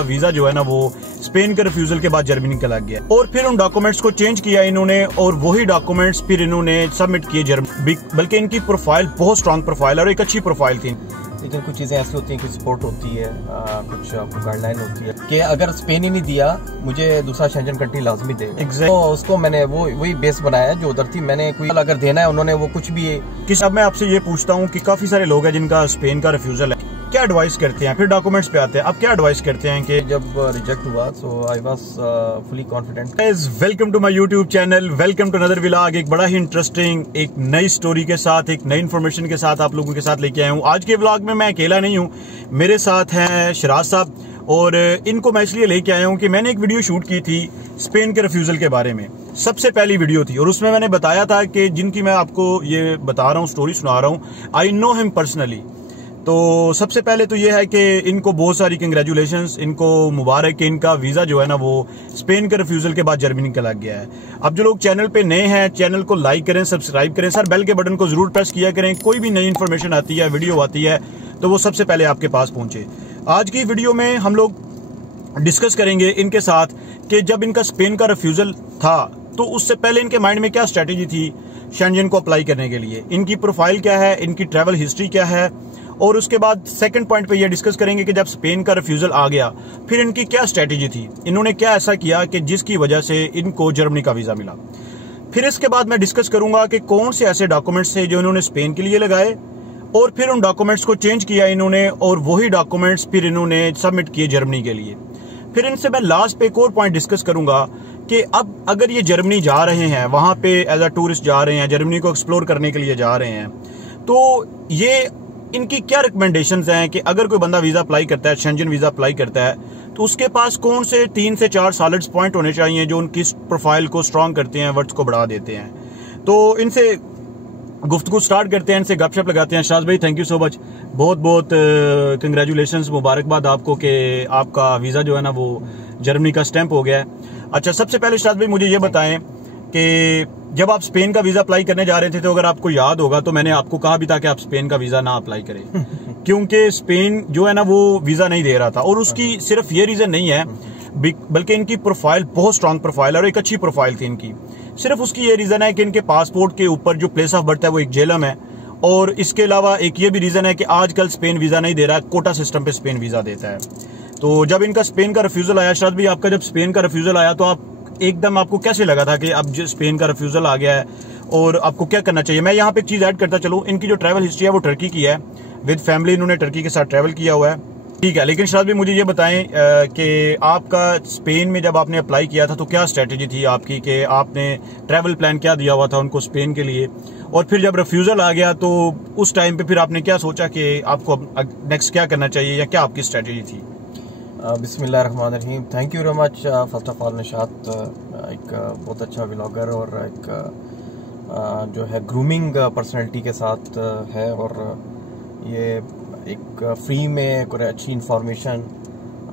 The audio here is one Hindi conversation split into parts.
वीजा जो है ना वो स्पेन के रिफ्यूजल के बाद जर्मनी का लग गया और फिर उन डॉक्यूमेंट्स को चेंज किया इन्होंने और वही डॉक्यूमेंट्स फिर इन्होंने सबमिट किए जर्मनी। बल्कि इनकी प्रोफाइल बहुत स्ट्रांग प्रोफाइल और एक अच्छी प्रोफाइल थी। लेकिन कुछ चीज़ें ऐसी होती हैं, कुछ सपोर्ट होती है, कुछ गाइडलाइन होती है कि अगर स्पेन ही नहीं दिया मुझे दूसरा शेंजन कंट्री लाजमी दे। तो उसको मैंने वही बेस बनाया जो उधर थी। मैंने कोई अगर देना है उन्होंने वो कुछ भी अब मैं आपसे ये पूछता हूँ कि काफी सारे लोग हैं जिनका स्पेन का रिफ्यूजल है, क्या एडवाइस करते हैं? फिर डॉक्यूमेंट्स पे आते हैं, आप क्या एडवाइस करते हैं कि जब रिजेक्ट हुआ so I was fully confident. Welcome to my YouTube channel, welcome to another vlog. एक बड़ा ही इंटरेस्टिंग एक नई स्टोरी के साथ, एक नई इन्फॉर्मेशन के साथ आप लोगों के साथ लेके आया हूँ। आज के व्लॉग में मैं अकेला नहीं हूँ, मेरे साथ हैं शिराज साहब और इनको मैं इसलिए लेके आया हूँ कि मैंने एक वीडियो शूट की थी स्पेन के रिफ्यूजल के बारे में। सबसे पहली वीडियो थी और उसमें मैंने बताया था कि जिनकी मैं आपको ये बता रहा हूँ, स्टोरी सुना रहा हूँ, आई नो हिम पर्सनली। तो सबसे पहले तो ये है कि इनको बहुत सारी कंग्रेचुलेशंस, इनको मुबारक कि इनका वीजा जो है ना वो स्पेन के रिफ्यूजल के बाद जर्मनी का लग गया है। अब जो लोग चैनल पे नए हैं, चैनल को लाइक करें, सब्सक्राइब करें, सर बेल के बटन को जरूर प्रेस किया करें। कोई भी नई इन्फॉर्मेशन आती है, वीडियो आती है तो वो सबसे पहले आपके पास पहुंचे। आज की वीडियो में हम लोग डिस्कस करेंगे इनके साथ कि जब इनका स्पेन का रिफ्यूजल था तो उससे पहले इनके माइंड में क्या स्ट्रेटेजी थी शेंजन को अप्लाई करने के लिए, इनकी प्रोफाइल क्या है, इनकी ट्रैवल हिस्ट्री क्या है, और उसके बाद सेकंड पॉइंट पे ये डिस्कस करेंगे कि जब स्पेन का रिफ्यूजल आ गया फिर इनकी क्या स्ट्रेटेजी थी, इन्होंने क्या ऐसा किया कि जिसकी वजह से इनको जर्मनी का वीजा मिला। फिर इसके बाद मैं डिस्कस करूंगा कि कौन से ऐसे डॉक्यूमेंट्स थे जो इन्होंने स्पेन के लिए लगाए और फिर उन डॉक्यूमेंट्स को चेंज किया इन्होंने और वही डॉक्यूमेंट्स फिर इन्होंने सबमिट किए जर्मनी के लिए। फिर इनसे मैं लास्ट पे एक और पॉइंट डिस्कस करूंगा कि अब अगर ये जर्मनी जा रहे हैं, वहां पे एज अ टूरिस्ट जा रहे हैं, जर्मनी को एक्सप्लोर करने के लिए जा रहे हैं, तो ये इनकी क्या रिकमेंडेशंस हैं कि अगर कोई बंदा वीजा अप्लाई करता है, शेंजन वीजा अप्लाई करता है, तो उसके पास कौन से 3 से 4 सॉलिड पॉइंट होने चाहिए जो उनकी प्रोफाइल को स्ट्रांग करते हैं, वर्ड्स को बढ़ा देते हैं। तो इनसे गुफ्तगू स्टार्ट करते हैं, इनसे गपशप लगाते हैं। शाज भाई थैंक यू सो मच, बहुत बहुत कंग्रेचुलेशंस, मुबारकबाद आपको कि आपका वीजा जो है ना वो जर्मनी का स्टैंप हो गया है। अच्छा, सबसे पहले शाज भाई मुझे ये बताएं कि जब आप स्पेन का वीजा अप्लाई करने जा रहे थे तो अगर आपको याद होगा तो मैंने आपको कहा भी था कि आप स्पेन का वीजा ना अप्लाई करें क्योंकि स्पेन जो है ना वो वीजा नहीं दे रहा था। और उसकी सिर्फ ये रीजन नहीं है बल्कि इनकी प्रोफाइल बहुत स्ट्रांग प्रोफाइल और एक अच्छी प्रोफाइल थी इनकी। सिर्फ उसकी ये रीजन है कि इनके पासपोर्ट के ऊपर जो प्लेस ऑफ बर्थ है वो एक जेलम है, और इसके अलावा एक ये भी रीजन है कि आजकल स्पेन वीजा नहीं दे रहा है, कोटा सिस्टम पे स्पेन वीजा देता है। तो जब इनका स्पेन का रिफ्यूजल आया, शायद भी आपका जब स्पेन का रिफ्यूजल आया तो आप एकदम आपको कैसे लगा था कि अब स्पेन का रिफ्यूजल आ गया है और आपको क्या करना चाहिए? मैं यहाँ पे एक चीज ऐड करता चलूं, इनकी जो ट्रैवल हिस्ट्री है वो टर्की की है, विद फैमिली इन्होंने टर्की के साथ ट्रैवल किया हुआ है, ठीक है। लेकिन शायद भी मुझे ये बताएं कि आपका स्पेन में जब आपने अप्लाई किया था तो क्या स्ट्रेटेजी थी आपकी, कि आपने ट्रैवल प्लान क्या दिया हुआ था उनको स्पेन के लिए, और फिर जब रिफ्यूजल आ गया तो उस टाइम पे फिर आपने क्या सोचा कि आपको नेक्स्ट क्या करना चाहिए या क्या आपकी स्ट्रेटेजी थी? बिस्मिल्लाहिर्रहमानिर्रहीम। Thank you very much first of all Nishat, एक बहुत अच्छा व्लॉगर और एक जो है ग्रूमिंग पर्सनैलिटी के साथ है, और ये एक फ्री में कोई अच्छी इंफॉर्मेशन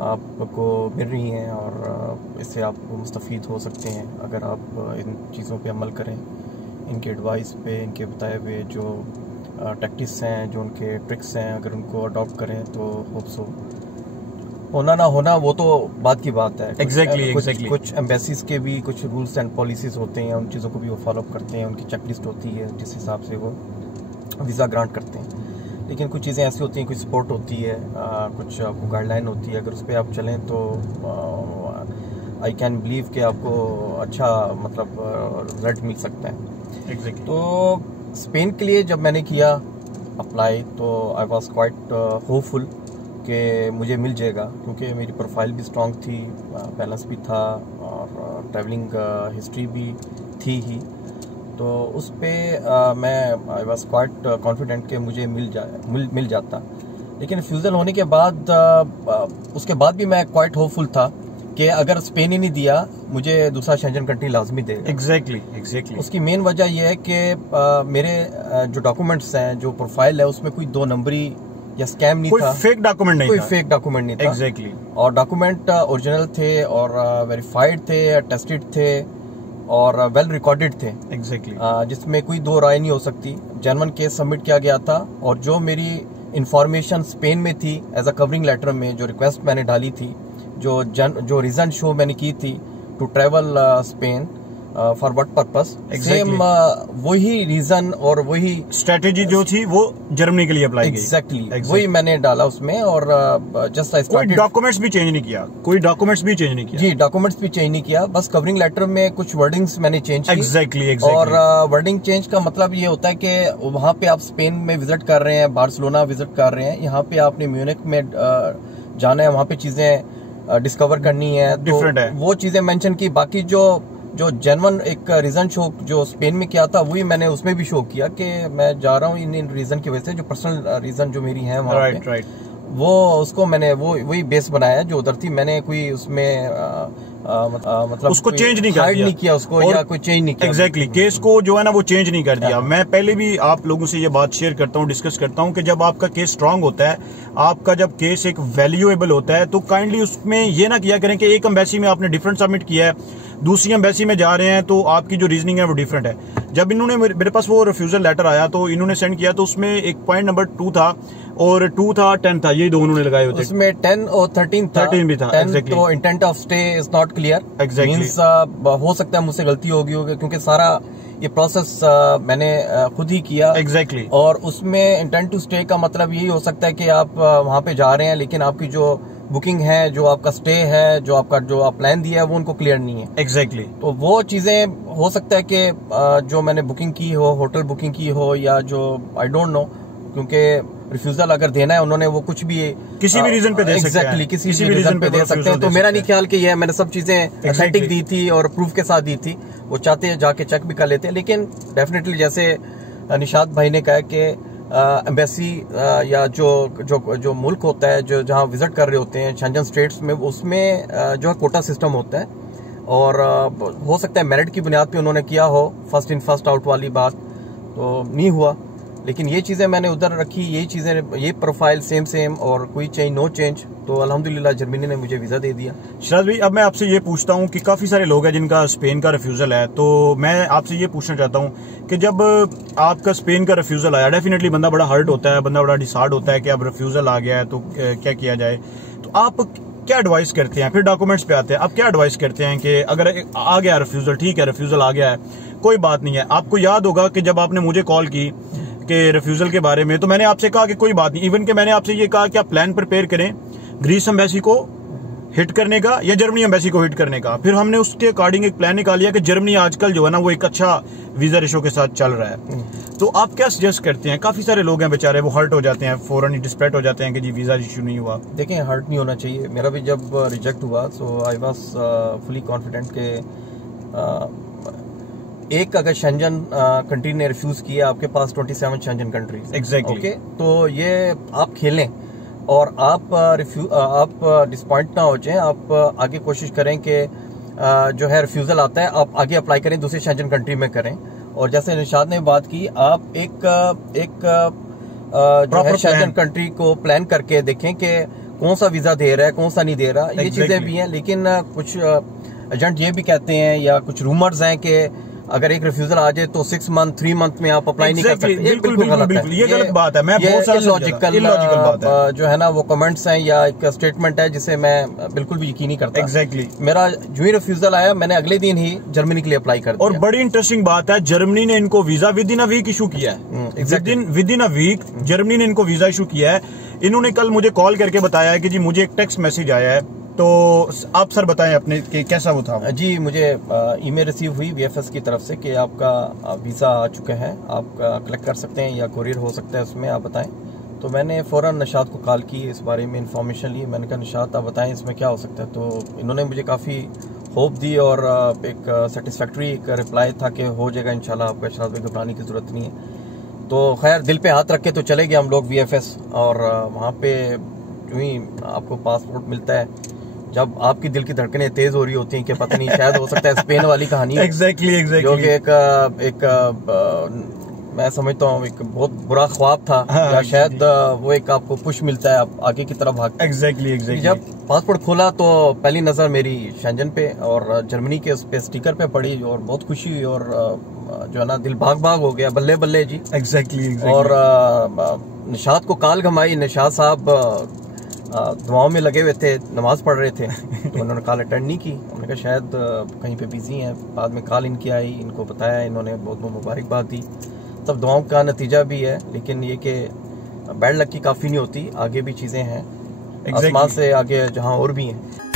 आपको मिल रही है और इससे आप मुस्तफ़ीद हो सकते हैं अगर आप इन चीज़ों पे अमल करें, इनके एडवाइस पे, इनके बताए हुए जो टैक्टिक्स हैं, जो उनके ट्रिक्स हैं, अगर उनको अडॉप्ट करें तो होप सो। होना ना होना वो तो बात की बात है। एग्जैक्टली कुछ एम्बेसीज के भी कुछ रूल्स एंड पॉलिसीज होते हैं, उन चीज़ों को भी वो फॉलो करते हैं, उनकी चेकलिस्ट होती है जिस हिसाब से वो वीज़ा ग्रांट करते हैं। लेकिन कुछ चीज़ें ऐसी होती हैं, कुछ सपोर्ट होती है, कुछ आपको गाइडलाइन होती है, अगर उस पर आप चलें तो आई कैन बिलीव कि आपको अच्छा मतलब रिजल्ट मिल सकता है। एग्जैक्टली। तो स्पेन के लिए जब मैंने किया अप्लाई तो आई वॉज क्वाइट होपफुल कि मुझे मिल जाएगा, क्योंकि मेरी प्रोफाइल भी स्ट्रांग थी, बैलेंस भी था और ट्रैवलिंग हिस्ट्री भी थी ही। तो उस पर मैं आई वॉज क्वाइट कॉन्फिडेंट कि मुझे मिल जाता। लेकिन रिफ्यूज़ल होने के बाद उसके बाद भी मैं क्वाइट होपफुल था कि अगर स्पेन ही नहीं दिया मुझे दूसरा शेंजन कंट्री लाजमी देगा। एग्जैक्टली। उसकी मेन वजह यह है कि मेरे जो डॉक्यूमेंट्स हैं, जो प्रोफाइल है, उसमें कोई 2 नंबरी या स्कैम नहीं था, कोई फेक डॉक्यूमेंट नहीं था। एग्जैक्टली। और डॉक्यूमेंट ओरिजिनल थे और वेरीफाइड थे, टेस्टेड थे और वेल रिकॉर्डेड थे। एग्जैक्टली। जिसमें कोई 2 राय नहीं हो सकती। जेन्युइन केस सबमिट किया गया था और जो मेरी इंफॉर्मेशन स्पेन में थी एज अ कवरिंग लेटर में जो रिक्वेस्ट मैंने डाली थी जो रीजन शो मैंने की थी to travel Spain for what purpose, same वही रीजन और वही स्ट्रेटेजी जो थी वो जर्मनी के लिए अप्लाई की। एग्जैक्टली वही मैंने डाला उसमें। और जस्ट आई कोई डॉक्यूमेंट्स भी चेंज नहीं किया? कोई डॉक्यूमेंट्स भी चेंज नहीं किया? जी, डॉक्यूमेंट्स भी चेंज नहीं किया, बस कवरिंग लेटर में कुछ वर्डिंग्स मैंने चेंज की। एग्जैक्टली और वर्डिंग चेंज का मतलब ये होता है कि वहां पे आप स्पेन में विजिट कर रहे हैं, बार्सिलोना विजिट कर रहे हैं, यहाँ पे आपने म्यूनिख में जाना है, वहां पे चीजें डिस्कवर करनी है, डिफरेंट है वो चीजें मेंशन की। बाकी जो जेन्युइन एक रीजन शो जो स्पेन में किया था वही मैंने उसमें भी शो किया कि मैं जा रहा हूँ इन रीजन की वजह से, जो पर्सनल रीजन जो मेरी है वहाँ पे, वो उसको मैंने वही बेस बनाया जो उधर थी। मैंने कोई उसमें मतलब उसको चेंज नहीं किया उसको, या कोई चेंज नहीं किया। एग्जैक्टली केस को जो है ना वो चेंज नहीं कर दिया। मैं पहले भी आप लोगों से ये बात शेयर करता हूँ, डिस्कस करता हूँ कि जब आपका केस स्ट्रांग होता है, आपका जब केस एक वैल्यूएबल होता है, तो काइंडली उसमें ये ना किया करें कि एक एम्बेसी में आपने डिफरेंट सबमिट किया है, दूसरी एम्बेसी में जा रहे हैं तो आपकी जो रीजनिंग है वो डिफरेंट है। जब इन्होंने मेरे पास वो रिफ्यूजल लेटर आया तो इन्होंने सेंड किया, तो उसमें एक पॉइंट नंबर 2 था और 2 था 10 था, ये दो उन्होंने लगाए होते। उसमें 10 और 13 था। 13 भी था। एग्जैक्टली तो intent of stay is not clear. Exactly हो सकता है मुझसे गलती होगी क्योंकि सारा ये प्रोसेस मैंने खुद ही किया। एग्जैक्टली और उसमें इंटेंट टू स्टे का मतलब यही हो सकता है कि आप वहां पे जा रहे हैं, लेकिन आपकी जो बुकिंग है, जो आपका स्टे है, जो आप प्लान दिया है, वो उनको क्लियर नहीं है। एग्जैक्टली तो वो चीजें हो सकता है कि जो मैंने बुकिंग की हो, होटल बुकिंग की हो, या जो आई डोंट नो, क्योंकि रिफ्यूजल अगर देना है उन्होंने वो कुछ भी किसी भी रीजन पे दे सकते हैं। एग्जैक्टली किसी भी रीजन पे दे सकते हैं। तो मेरा नहीं ख्याल कि ये मैंने सब चीजें अथेंटिक दी थी और प्रूफ के साथ दी थी। वो चाहते हैं जाके चेक भी कर लेते हैं, लेकिन डेफिनेटली जैसे निशात भाई ने कहा कि एम्बेसी या जो मुल्क होता है, जो जहाँ विजिट कर रहे होते हैं शेंजन स्टेट्स में, उसमें जो है कोटा सिस्टम होता है। और हो सकता है मेरिट की बुनियाद पे उन्होंने किया हो, फर्स्ट इन फर्स्ट आउट वाली बात, तो नहीं हुआ। लेकिन ये चीजें मैंने उधर रखी, यही चीजें, ये प्रोफाइल सेम और कोई चेंज नो चेंज, तो अल्हम्दुलिल्लाह जर्मनी ने मुझे वीजा दे दिया। शराज भाई, अब मैं आपसे ये पूछता हूँ कि काफी सारे लोग हैं जिनका स्पेन का रिफ्यूजल है, तो मैं आपसे ये पूछना चाहता हूँ कि जब आपका स्पेन का रिफ्यूजल आया, डेफिनेटली बंदा बड़ा हर्ट होता है, बंदा बड़ा डिसार्ड होता है कि अब रिफ्यूजल आ गया है तो क्या किया जाए। तो आप क्या एडवाइस करते हैं? फिर डॉक्यूमेंट्स पे आते हैं, आप क्या एडवाइस करते हैं कि अगर आ गया रिफ्यूजल, ठीक है रिफ्यूजल आ गया है, कोई बात नहीं है। आपको याद होगा कि जब आपने मुझे कॉल की कि रिफ्यूजल के बारे में, तो मैंने आपसे कहा कि कोई बात नहीं, इवन कि मैंने आपसे ये कहा कि आप प्लान प्रिपेयर करें ग्रीस एम्बेसी को हिट करने का या जर्मनी एम्बेसी को हिट करने का। फिर हमने उसके अकॉर्डिंग एक प्लान निकाल लिया कि जर्मनी आजकल जो है ना वो एक अच्छा वीजा रेशो के साथ चल रहा है। तो आप क्या सजेस्ट करते हैं? काफी सारे लोग हैं बेचारे, वो हर्ट हो जाते हैं, फौरन ही डिस्परेट हो जाते हैं कि जी वीजा इशू नहीं हुआ। देखें, हर्ट नहीं होना चाहिए। मेरा भी जब रिजेक्ट हुआ, so I was fully confident के एक अगर शेंजन कंट्री ने रिफ्यूज किया, आपके पास 27 शेंजन कंट्री। एग्जैक्टली ओके, तो ये आप खेलें और आप डिसपॉइंट ना हो जाएं। आप आगे कोशिश करें कि जो है रिफ्यूजल आता है आप आगे अप्लाई करें, दूसरे शेंजन कंट्री में करें। और जैसे निशाद ने बात की, आप एक जो है शेंजन कंट्री को प्लान करके देखें कि कौन सा वीजा दे रहा है, कौन सा नहीं दे रहा। ये चीजें भी हैं, लेकिन कुछ एजेंट ये भी कहते हैं या कुछ रूमर्स हैं कि अगर एक रिफ्यूजल आ जाए तो 6 मंथ 3 मंथ में आप अप्लाई नहीं कर सकते। ये बिल्कुल गलत है, ये गलत बात है। मैं बहुत सारा इलॉजिकल बात है जो है ना, वो कमेंट्स हैं या एक स्टेटमेंट है जिसे मैं बिल्कुल भी यकीन नहीं करता। एग्जैक्टली मेरा जो ही रिफ्यूजल आया, मैंने अगले दिन ही जर्मनी के लिए अप्लाई कर दिया। और बड़ी इंटरेस्टिंग बात है, जर्मनी ने इनको visa within a week issue किया है। Within a week Germany ने इनको वीजा इशू किया है। इन्होंने कल मुझे कॉल करके बताया है कि जी मुझे एक टेक्स्ट मैसेज आया है, तो आप सर बताएं अपने कि कैसा वो था। जी, मुझे ईमेल रिसीव हुई वीएफएस की तरफ से कि आपका वीज़ा आ चुका है, आप कलेक्ट कर सकते हैं या कोरियर हो सकता है, उसमें आप बताएं। तो मैंने फ़ौरन निशात को कॉल की, इस बारे में इंफॉर्मेशन ली। मैंने कहा निशात आप बताएं इसमें क्या हो सकता है। तो इन्होंने मुझे काफ़ी होप दी और एक सेटिस्फैक्ट्री एक रिप्लाई था कि हो जाएगा इंशाल्लाह, आपको इशरात में घबराने की ज़रूरत नहीं है। तो खैर दिल पे हाथ रख के तो चले गए हम लोग वीएफएस, और वहाँ पे जो ही आपको पासपोर्ट मिलता है, जब आपकी दिल की धड़कनें तेज हो रही होती हैं कि पता नहीं शायद हो सकता है स्पेन वाली कहानी एग्जैक्टली जो कि एक मैं समझता हूँ एक बहुत बुरा ख्वाब था। या शायद वो एक आपको पुश मिलता है, आप आगे की तरफ भागते हैं। एग्जैक्टली जब पासपोर्ट खोला तो पहली नजर मेरी शेंजन पे और जर्मनी के उस पे स्टिकर पे पड़ी और बहुत खुशी हुई और जो है ना दिल भाग भाग हो गया, बल्ले बल्ले जी। एग्जैक्टली और निशात को काल घमाई, निशात साहब दुआओं में लगे हुए थे, नमाज पढ़ रहे थे। तो उन्होंने कॉल अटेंड नहीं की। हमने कहा शायद कहीं पे बिजी हैं। बाद में कॉल इनकी आई, इनको बताया, इन्होंने बहुत बहुत मुबारकबाद दी। तब दुआओं का नतीजा भी है, लेकिन ये कि बैड लक की काफ़ी नहीं होती, आगे भी चीज़ें हैं, आसमान से आगे जहाँ और भी हैं।